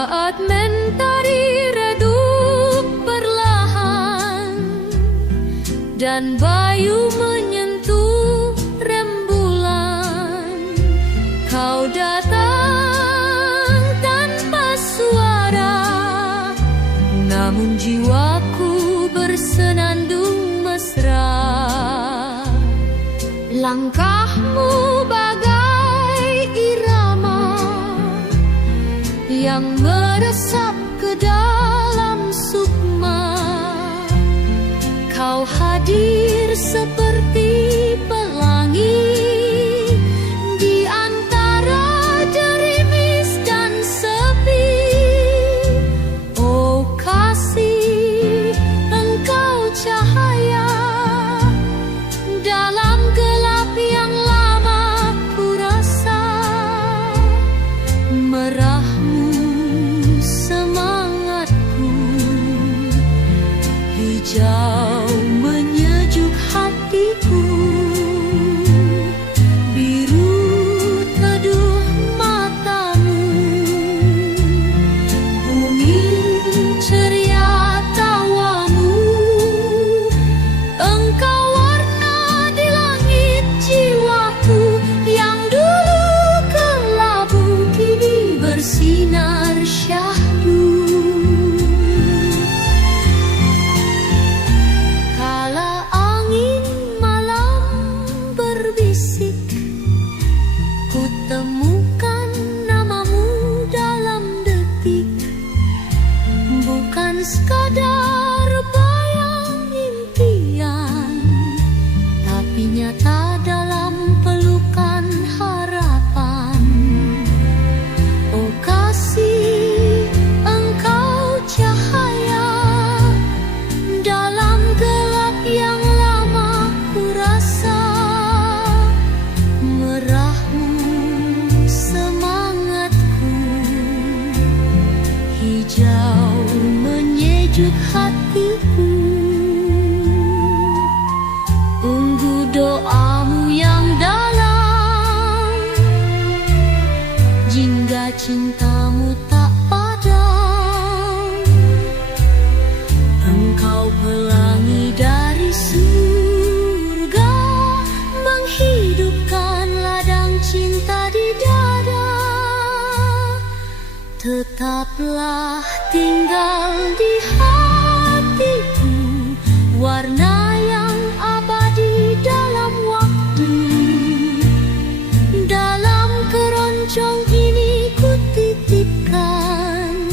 Saat mentari redup perlahan dan bayu menyentuh rembulan, kau datang tanpa suara, namun jiwaku bersenandung mesra. Langkahmu bagai irama yang meresap ke dalam sukma. Kau hadir seperti pelangi di antara gerimis dan sepi. Oh kasih, engkau cahaya dalam gelap yang lama ku rasa. Merahmu semangatku, hijau menyejuk hatiku, biru teduh matamu, bumi ceria tawamu. Engkau warna di langit jiwaku yang dulu kelabu, kini bersinar syahdu. Kala angin malam berbisik, ku temukan namamu dalam detik. Bukan sekadar bayang impian, tapi nyata dalam pelukan harapan. Oh kasih, engkau cahaya dalam gelap yang lama ku rasa. Merahmu semangatku, hijau menyejuk hatiku. Tunggu doamu yang dalam, jingga cintamu tak padam. Engkau pelangi dari surga, menghidupkan ladang cinta di dada. Tetaplah tinggal di hatiku, warna yang abadi dalam waktu. Dalam keroncong ini ku titipkan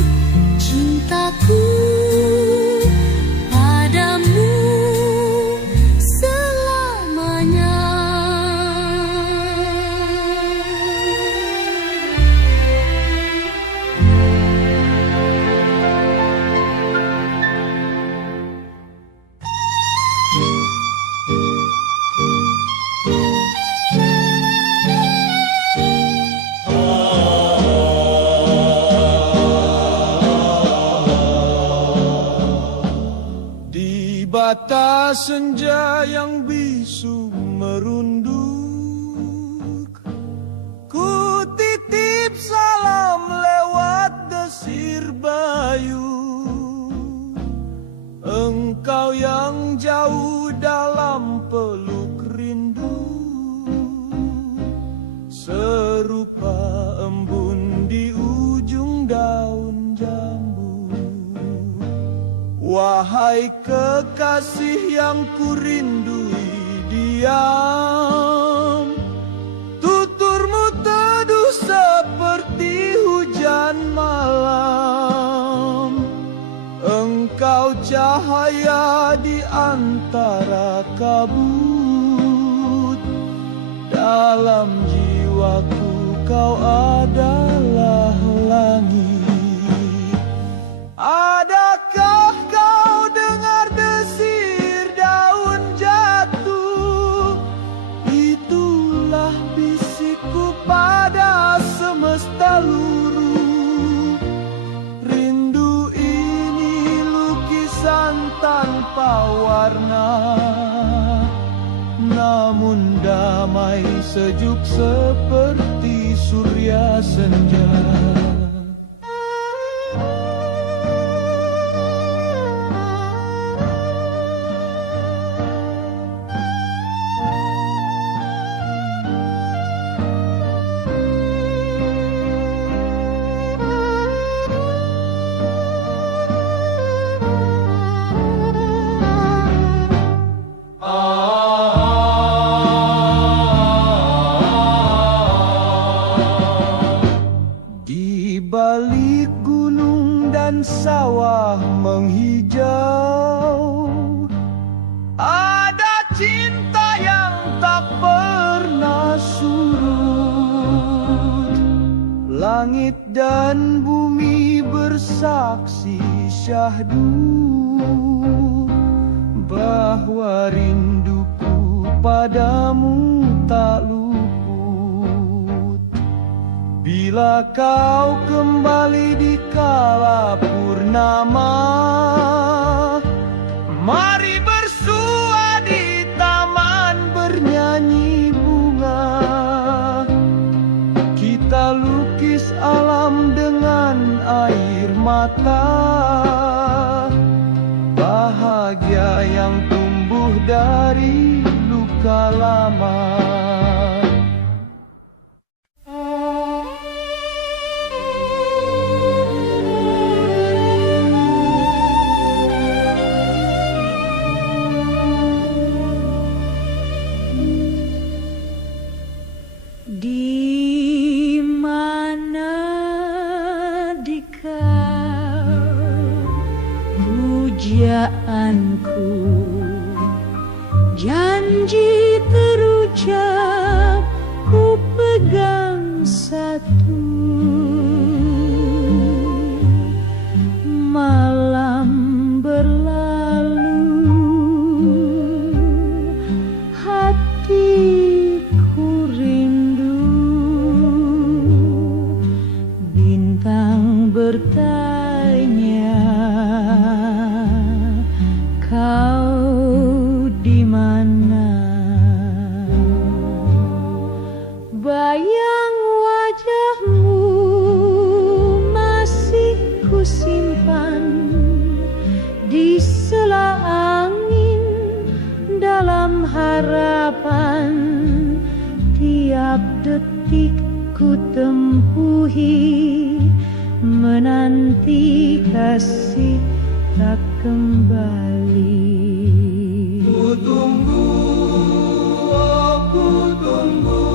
cintaku padamu selamanya. Di batas senja yang bisu merunduk, ku titip salam lewat desir bayu. Engkau yang jauh dalam peluk rindu, serupa embun di ujung daun jambu. Wahai kekasih yang kurindui diam, tuturmu teduh seperti hujan malam. Engkau cahaya di antara kabut, dalam jiwaku kau adalah langit. Adakah kau dengar desir daun jatuh? Itulah bisikku pada semesta luruh. Rindu ini lukisan tanpa warna, namun damai sejuk seperti surya senja. hijau. Ada cinta yang tak pernah surut. Langit dan bumi bersaksi syahdu bahwa rinduku padamu tak luput. Bila kau kembali di kala purnama, mari bersua di taman bernyanyi bunga. Kita lukis alam dengan air mata, bahagia yang tumbuh dari luka lama. Di mana dikau pujaanku, janji terucap ku pegang satu. Malam berlalu, hatiku rindu. Bintang bertanya, kau di mana? Bayang wajahmu masih kusimpan di sela angin dalam harapan. Tiap detik ku tempuhi menanti kasih tak kembali. Ku tunggu, oh ku tunggu,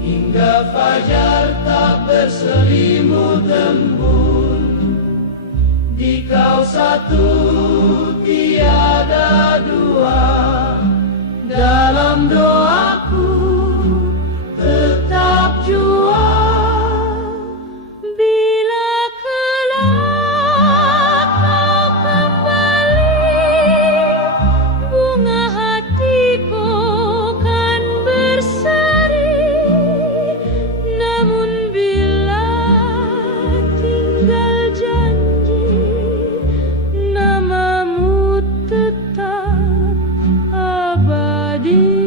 hingga fajar tak berselimut embun. Di kau satu tiada dua, dalam doaku tetap jua. Bila kelak kau kembali, bunga hatiku kan berseri. Namun bila tinggal janji, namamu tetap abadi.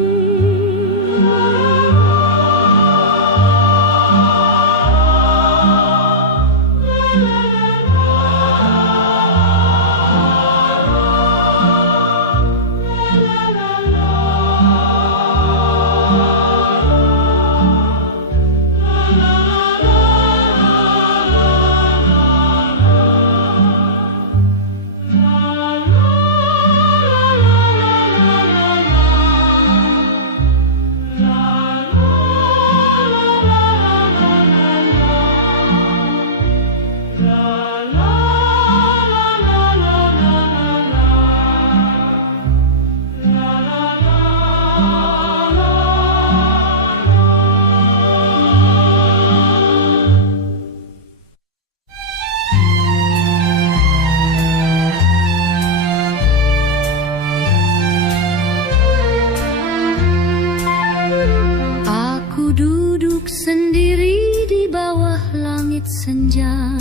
Aku duduk sendiri di bawah langit senja,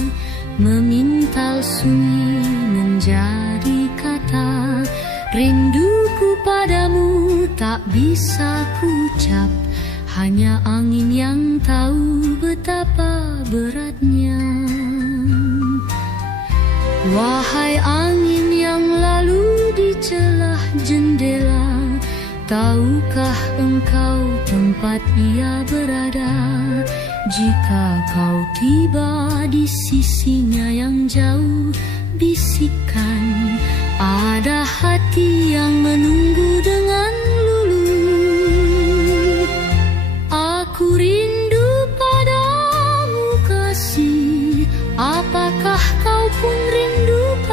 memintal sunyi menjadi kata. Rinduku padamu tak bisa kuucap, hanya angin yang tahu betapa beratnya. Wahai angin yang lalu di celah jendela, tahukah engkau tempat ia berada? Jika kau tiba di sisinya yang jauh, bisikan, ada hati yang menunggu dengan lulu. Aku rindu padamu kasih, apakah kau pun rindu padaku?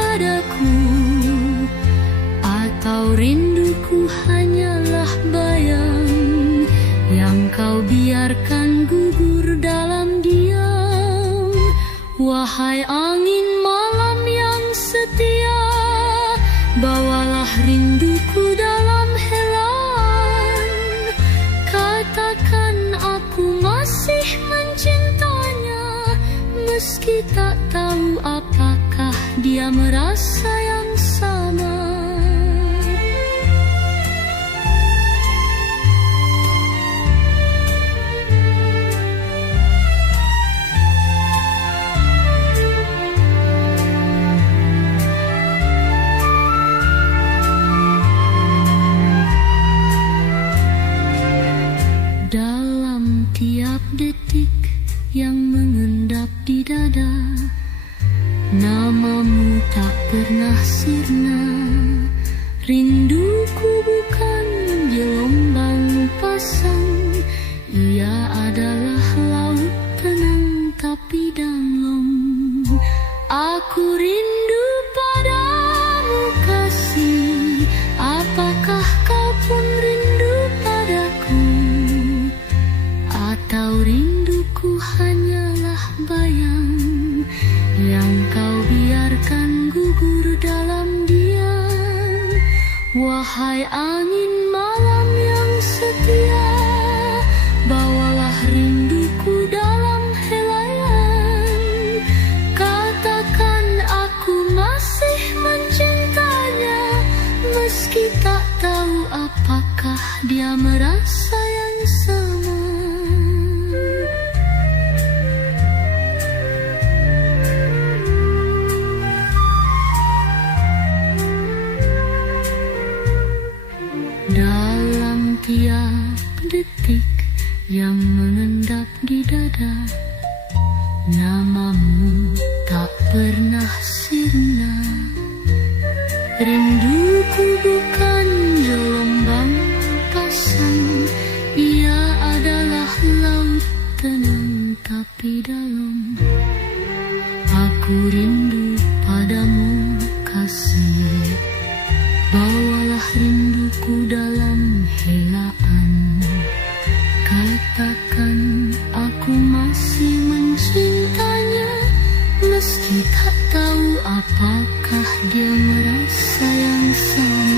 Atau rinduku hanyalah bayang yang kau biarkan gugur dalam diam. Wahai angin malam yang setia, bawalah rinduku dalam helaan. Katakan aku masih mencintanya, meski tak tahu apakah dia merasa yang sama. Dalam tiap detik yang mengendap di dada, namamu tak pernah sirna. Rinduku bukan gelombang pasang, ia adalah laut tenang tapi dalam. Aku rindu padamu kasih, apakah kau pun rindu padaku? Atau rinduku hanyalah bayang yang kau biarkan gugur dalam diam. Wahai angin malam yang setia, bawalah rinduku dalam helaian. Katakan aku masih mencintanya, meski tak tahu apakah dia merasa yang sama. Dalam tiap detik yang mengendap di dada, namamu tak pernah sirna. Rinduku bukan gelombang pasang, ia adalah laut tenang tapi dalam. Aku rindu padamu kasih, bawalah rinduku dalam helaan. Katakan aku masih mencintanya, meski tak tahu apakah dia merasa yang sama.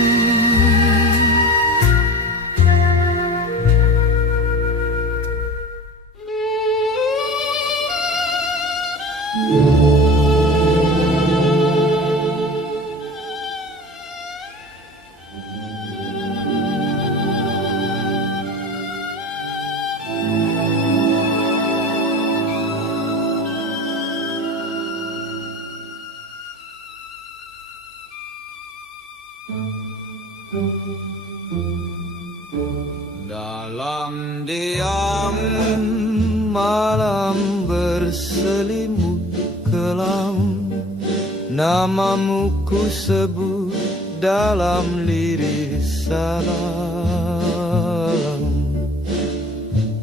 Dalam diam malam berselimut kelam, namamu ku sebut dalam lirik salam.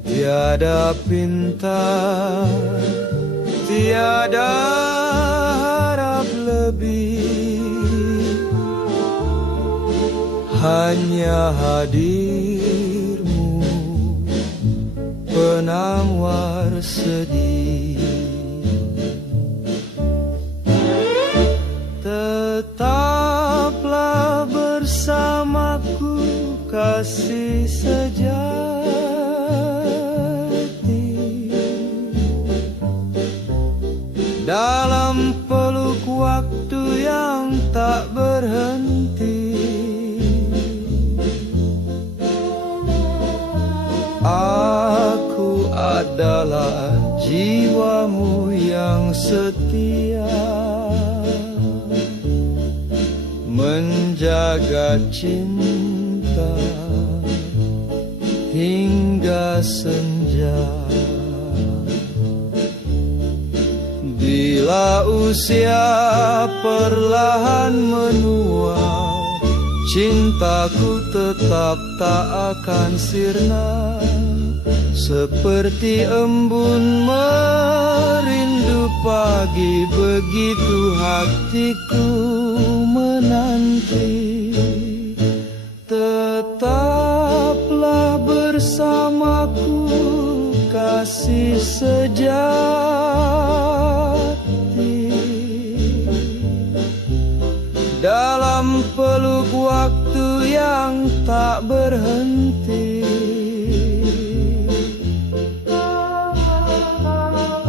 Tiada pinta, tiada harap lebih, hanya hadirmu penawar sedih. Tetaplah bersamaku kasih sejati, dalam peluk waktu yang tak berhenti. Aku adalah jiwamu yang setia, menjaga cinta hingga senja. Bila usia perlahan menua, cintaku tetap tak akan sirna. Seperti embun merindu pagi, begitu hatiku menanti sejati dalam peluk waktu yang tak berhenti.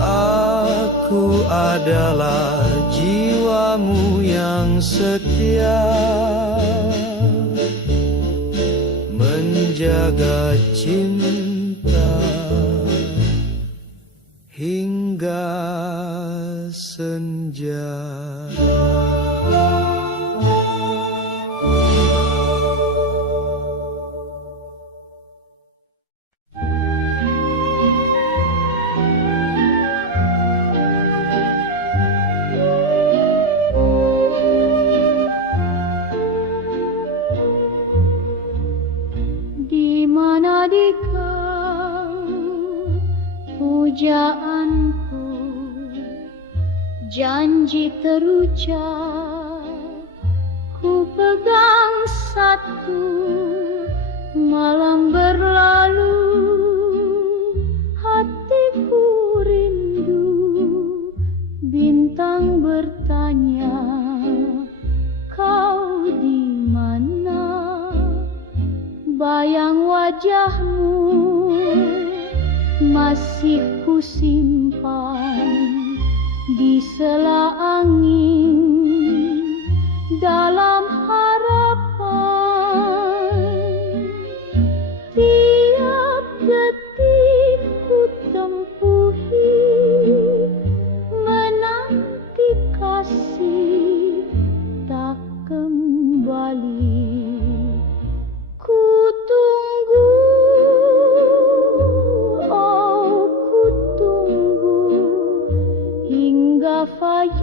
Aku adalah jiwamu yang setia, menjaga cinta hingga senja. Pujaanku, janji terucap, ku pegang satu. Malam berlalu, hatiku rindu. Bintang bertanya, kau di mana? Bayang wajahmu masih ku simpan di sela angin dalam harapan. Tiap detik ku tempuhi menanti kasih tak kembali. Ku tunggu, ku tunggu hingga fajar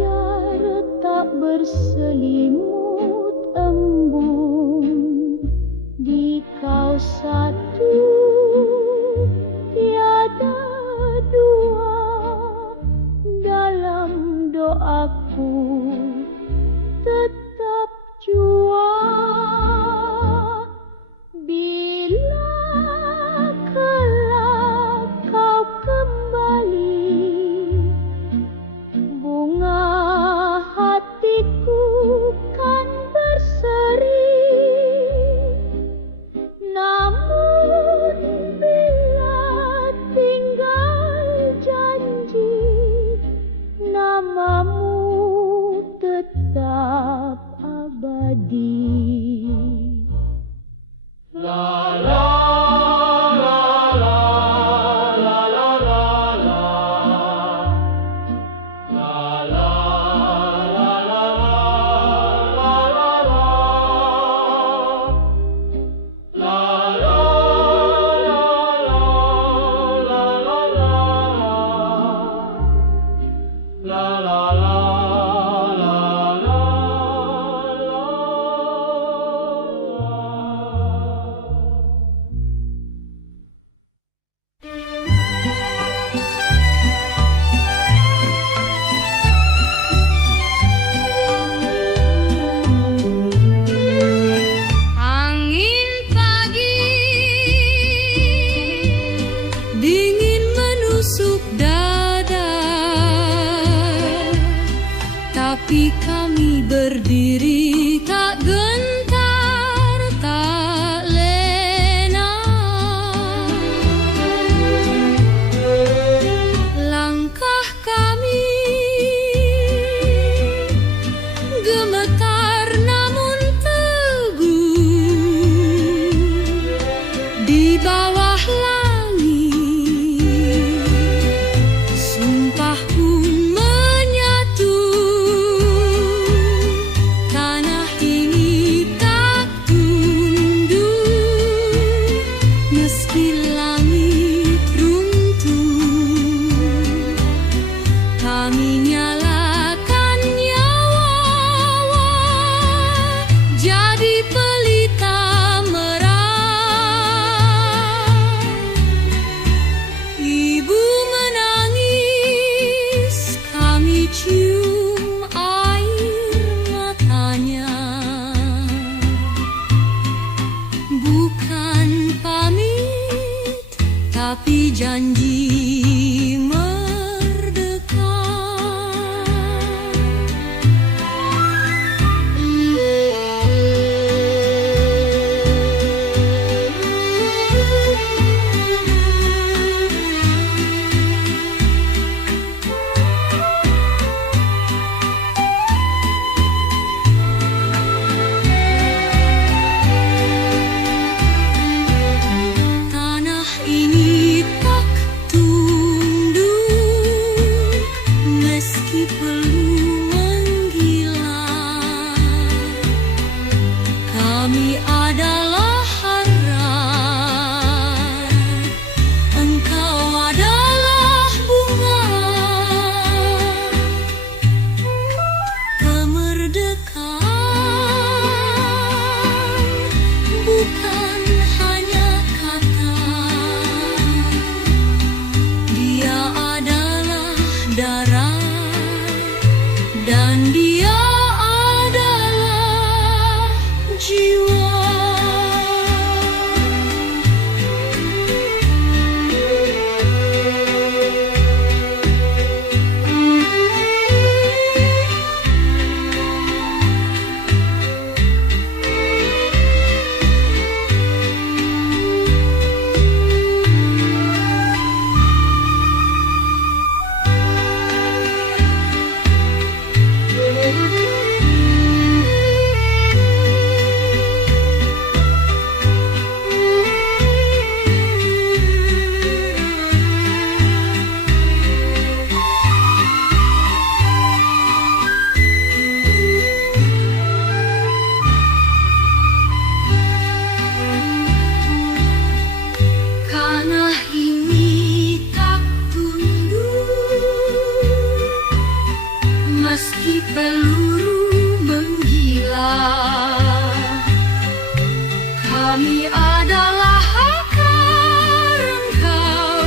Kami adalah akar, engkau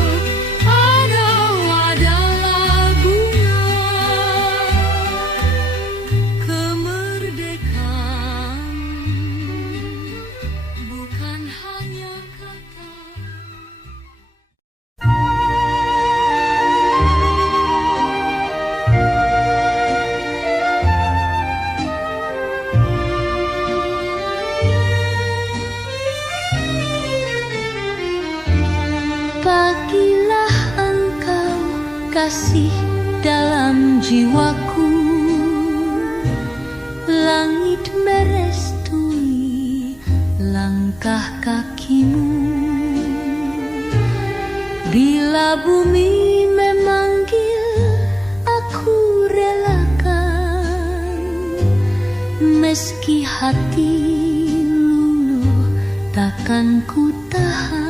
adalah bunga. Kemerdekaan bukan hanya kata. Bagilah engkau kasih dalam jiwaku, langit merestui langkah kakimu. Bila bumi memanggil, aku relakan, meski hati luluh takkan ku tahan.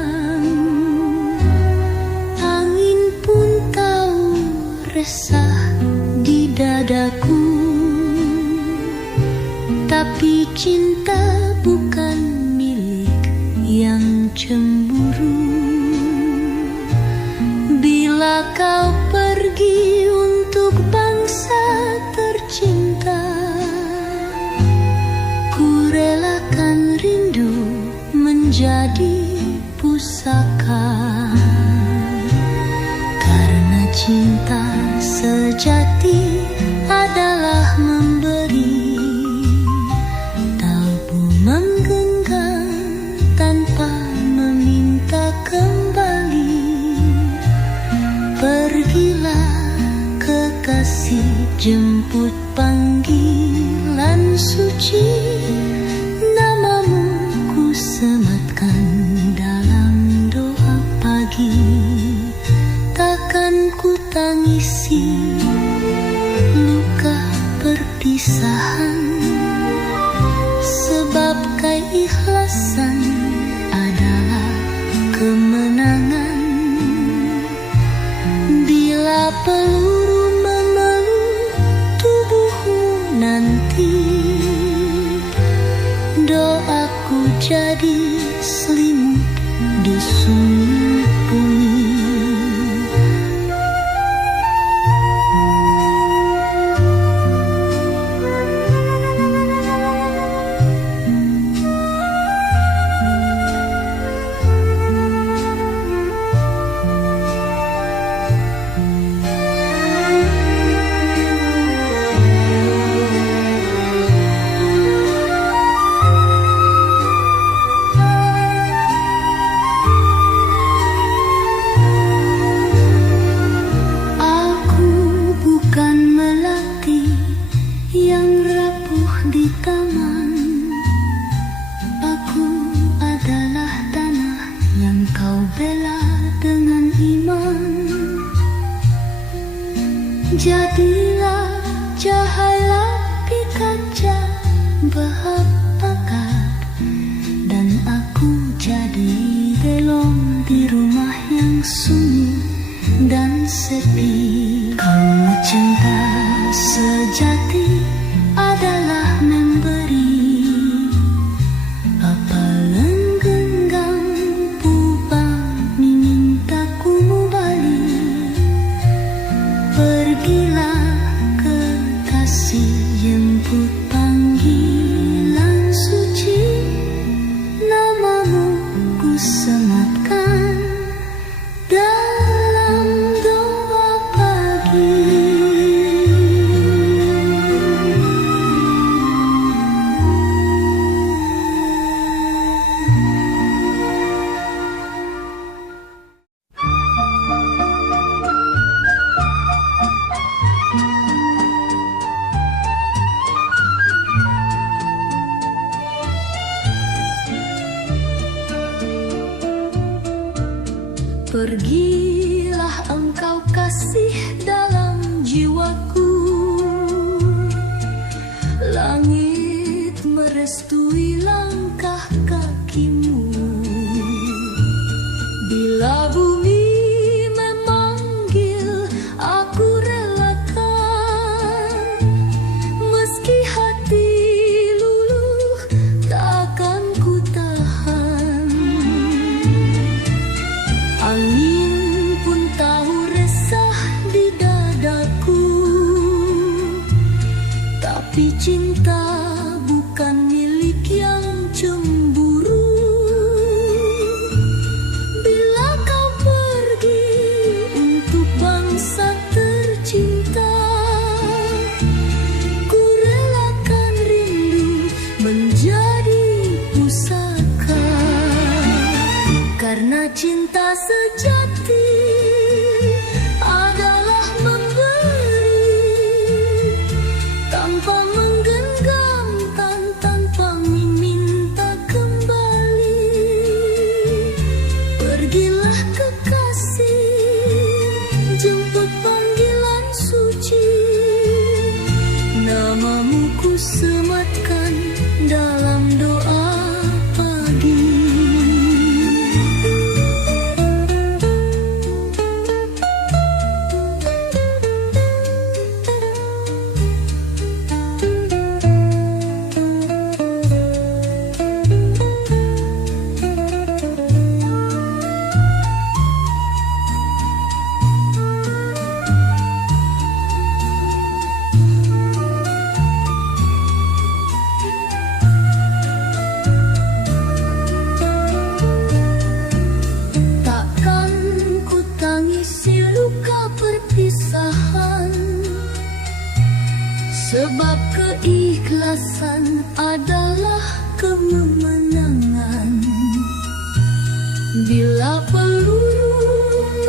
Resah di dadaku, tapi cinta bukan milik yang cemburu. Bila kau pergi untuk bangsa tercinta, ku relakan rindu menjadi pusaka. Cinta sejati adalah memberi, tabu menggenggam tanpa meminta kembali. Pergilah kekasih, jemput panggilan suci, namamu ku sematkan dalam doa pagi. Takkan ku tangisi luka perpisahan, sebab keikhlasan adalah kemenangan. Bila peluru memeluk tubuhmu nanti, doaku jadi selimut di sunyi bumi. Jadilah cahaya di kaca berpakat, dan aku jadi belom di rumah yang sunyi dan sepi. Kamu cinta sejati adalah memberi, apa lenggenggam pupang mintaku balik. Pergilah kekasih, jemput panggilan suci, namamu ku sematkan dalam doa pagi. Pergilah engkau kasih dalam jiwaku, langit merestui langkah kakimu. Bila bumi memanggil, aku relakan, meski hati luluh cinta sejati adalah memberi tanpa menggenggam dan tanpa meminta kembali. Pergilah kekasih, jemput panggilan suci, namamu ku sematkan dalam doa pagi. Sebab keikhlasan adalah kemenangan. Bila peluru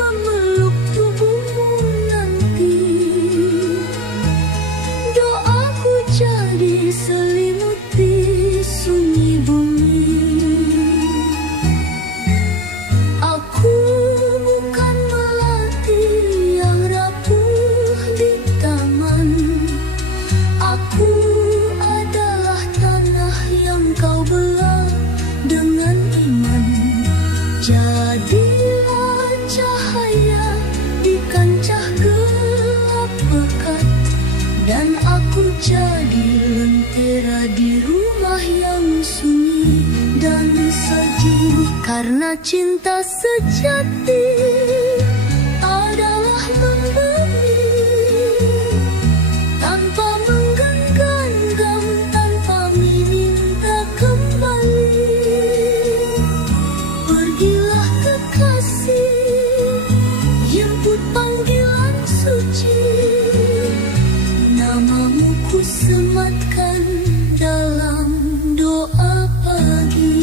memeluk tubuhmu nanti, doaku jadi selimuti sunyi bumi. Aku bukan melati yang rapuh di taman. Aku adalah tanah yang kau belah dengan iman. Jadilah cahaya di kancah gelap pekat, dan aku jadi lentera di rumah yang sunyi dan sejuk. Karena cinta sejati adalah memberi tanpa menggenggam, tanpa meminta kembali. Pergilah kekasih, jemput panggilan suci, namamu ku sematkan dalam doa pagi.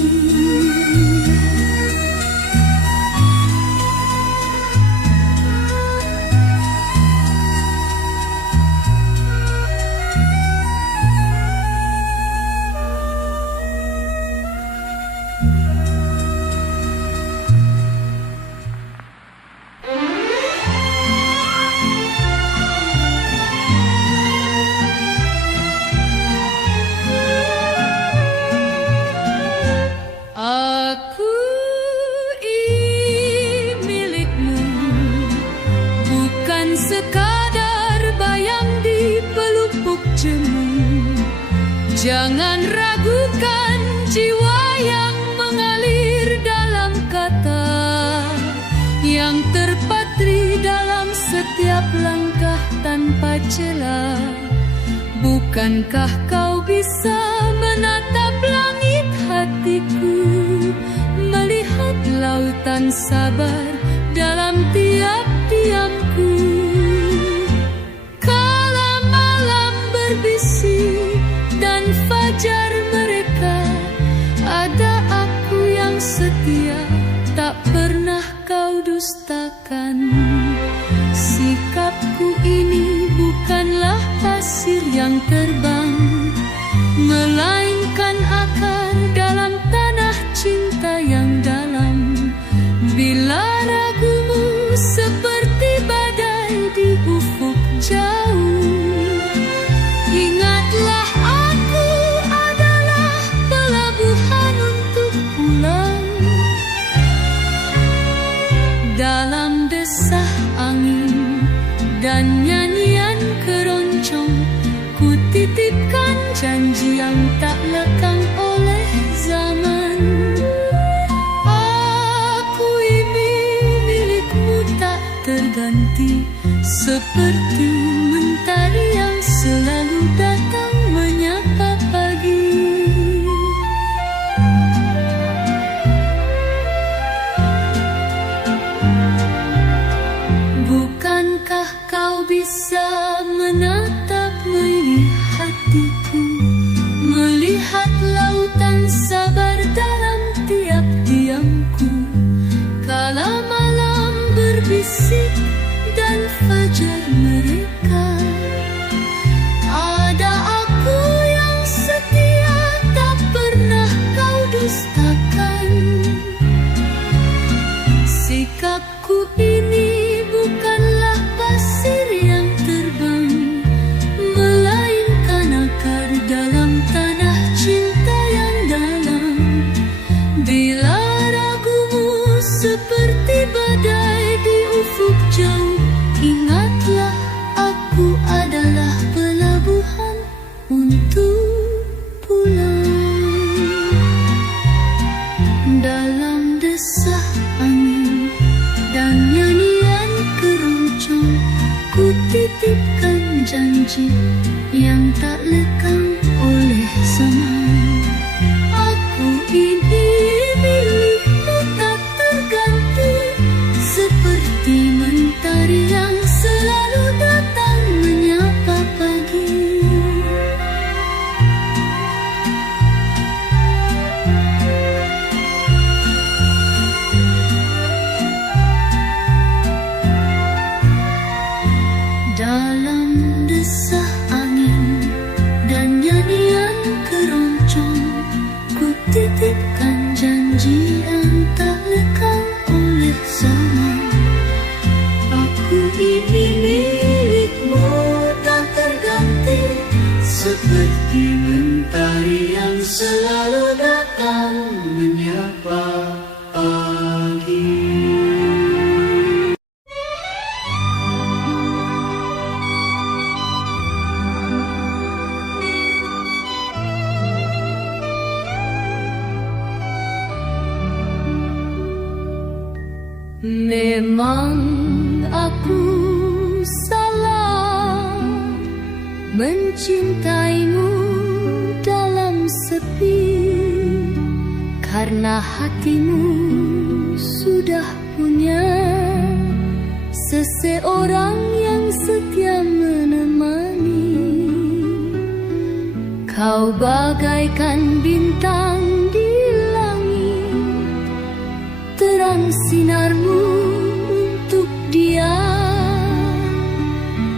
Aku milikmu, bukan sekadar bayang di pelupuk jemu. Jangan ragukan jiwa yang mengalir dalam kata, yang terpatri dalam setiap langkah tanpa celah. Bukankah kau bisa menatap langit hatiku, melihat lautan sabar dalam tiap diamku? Kala malam berbisik dan fajar mereka, ada aku yang setia, tak pernah kau dustakan. Sikapku ini bukanlah pasir yang terbang, melainkan akar dalam tanah cinta yang dalam. Bila ragumu seperti badai di ufuk jauh, ingatlah aku adalah pelabuhan untuk pulang. Dalam desah angin dan nyanyian keroncong, ku titipkan janji yang tak lekang oleh zaman. Aku ini milikmu tak terganti, seperti mentari yang selalu datang menyapa pagi. Bukankah kau bisa menatap melihat hatiku, melihat lautan sabar dalam tiap diamku? ujung ku titipkan janji yang tak lekang oleh zaman. Aku ini milikmu tak terganti, seperti mentari yang selalu datang menyapa pagi. Memang aku salah mencintaimu dalam sepi, karena hatimu sudah punya seseorang yang setia menemani. Kau bagaikan bintang di langit, terang sinarmu untuk dia,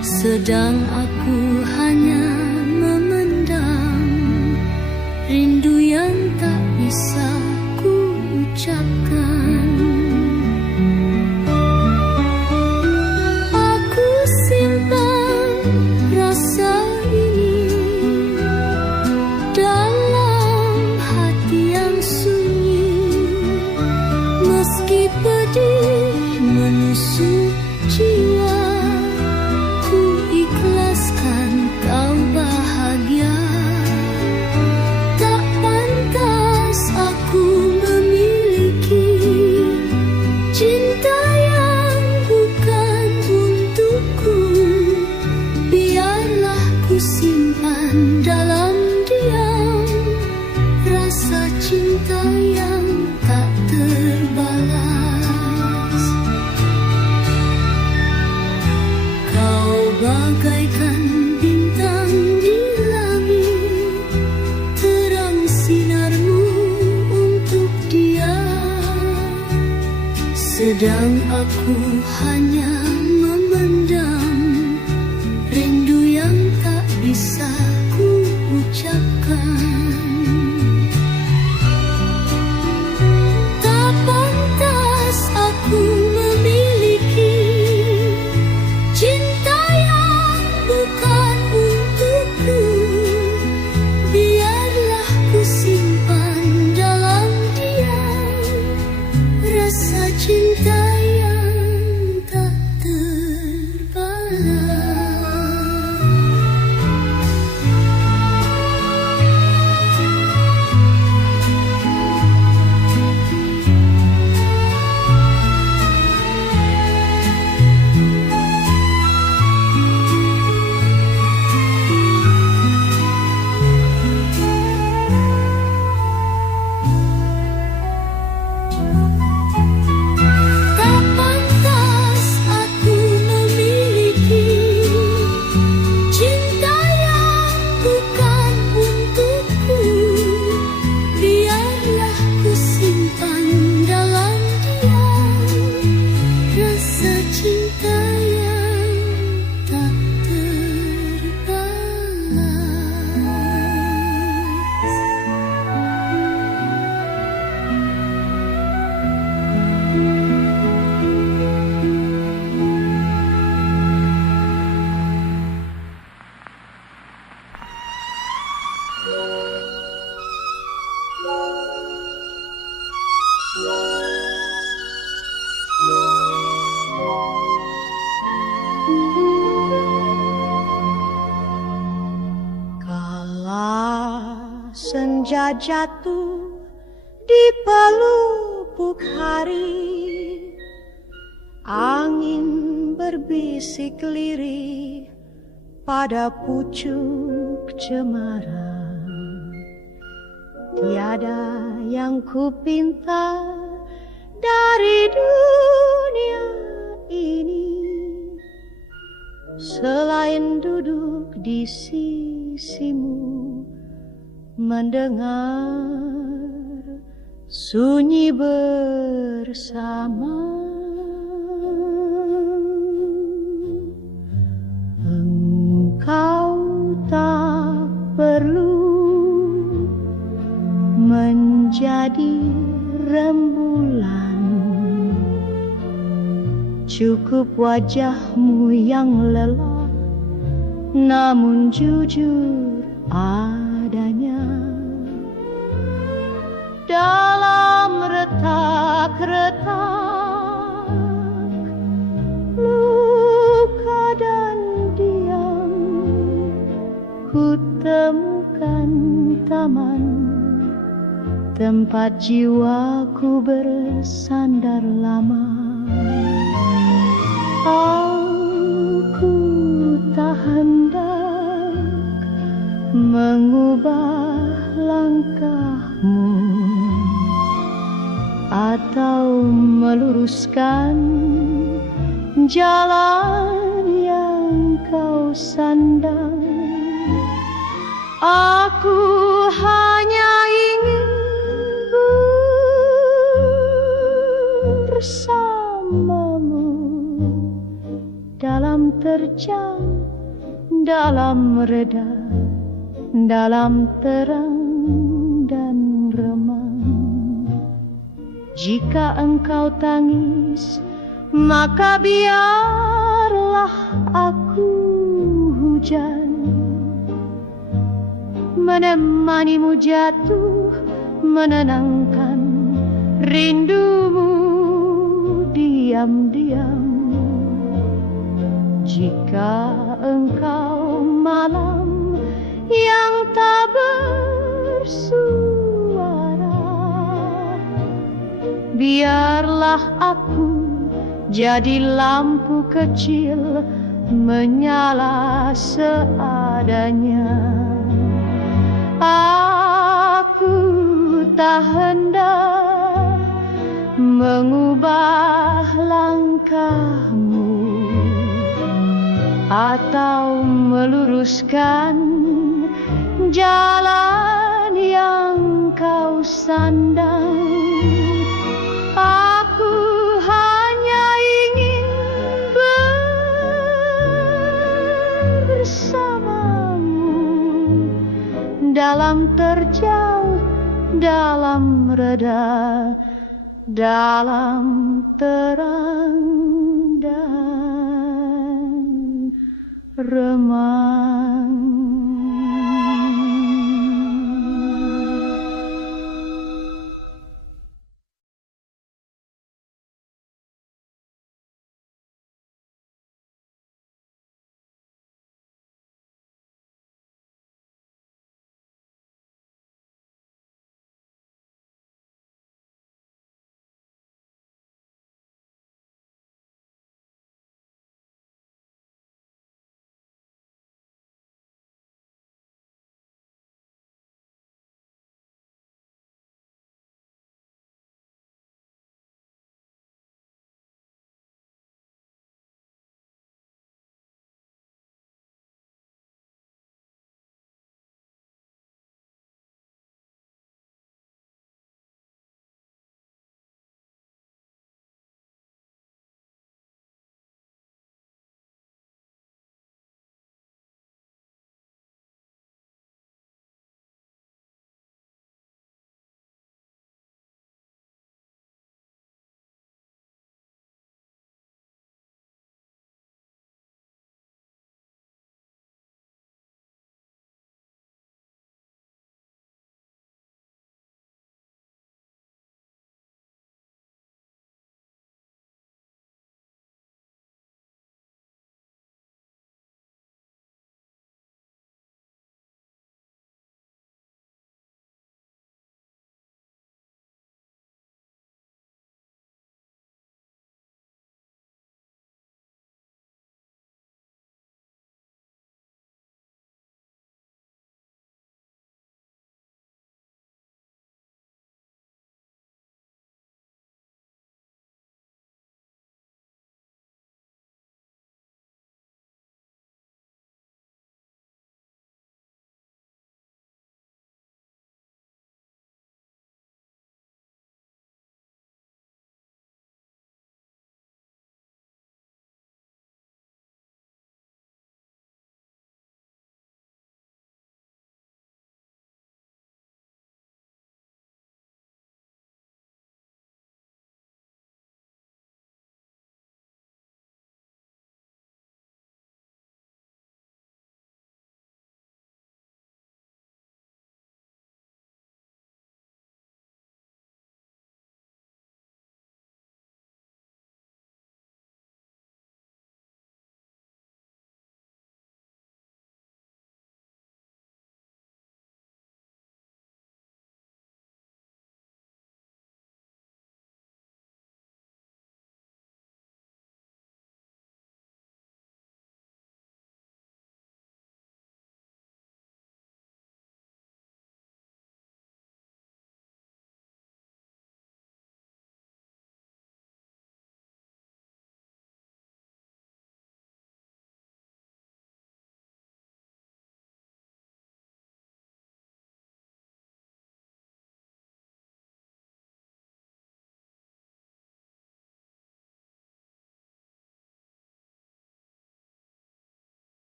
sedang aku hanya memendam rindu yang tak bisa ku ucapkan. Aku simpan rasa ini dalam hati yang sunyi, meski pedih menusuk jiwa, ku ikhlaskan kau bahagia. Tak pantas aku memiliki cinta yang bukan untukku, biarlah ku simpan dalam diam rasa cinta yang tak terbalas. Kau bagaikan bintang di langit, terang sinarmu untuk dia, sedang aku hanya memendam rindu yang tak bisa ku ucapkan. Tak pantas aku memiliki cinta yang bukan untukku, biarlah ku simpan dalam diam rasa cinta yang tak terbalas. Tak pantas aku memiliki cinta yang bukan untukku, biarlah ku simpan dalam diam rasa cinta yang tak terbalas. Kala senja jatuh di pelupuk hari, angin berbisik lirih pada pucuk cemara. Tiada yang kupinta dari dunia ini, selain duduk di sisimu, mendengar sunyi bersama. Engkau tak perlu menjadi rembulan. Cukup wajahmu yang lelah, namun jujur adanya. Dalam retak-retak luka dan diam, ku temukan taman, tempat jiwaku bersandar lama. Aku tak hendak mengubah langkahmu atau meluruskan jalan yang kau sandang. Aku hanya ingin bersamamu dalam terjang, dalam reda, dalam terang dan remang. Jika engkau tangis, maka biarlah aku hujan, menemanimu jatuh, menenangkan rindumu diam-diam. Jika engkau malam yang tak bersuara, biarlah aku jadi lampu kecil menyala seadanya. Aku tak hendak mengubah langkahmu atau meluruskan jalan yang kau sandang. Aku hanya ingin bersamamu dalam terjal, dalam reda, dalam terang dan remang.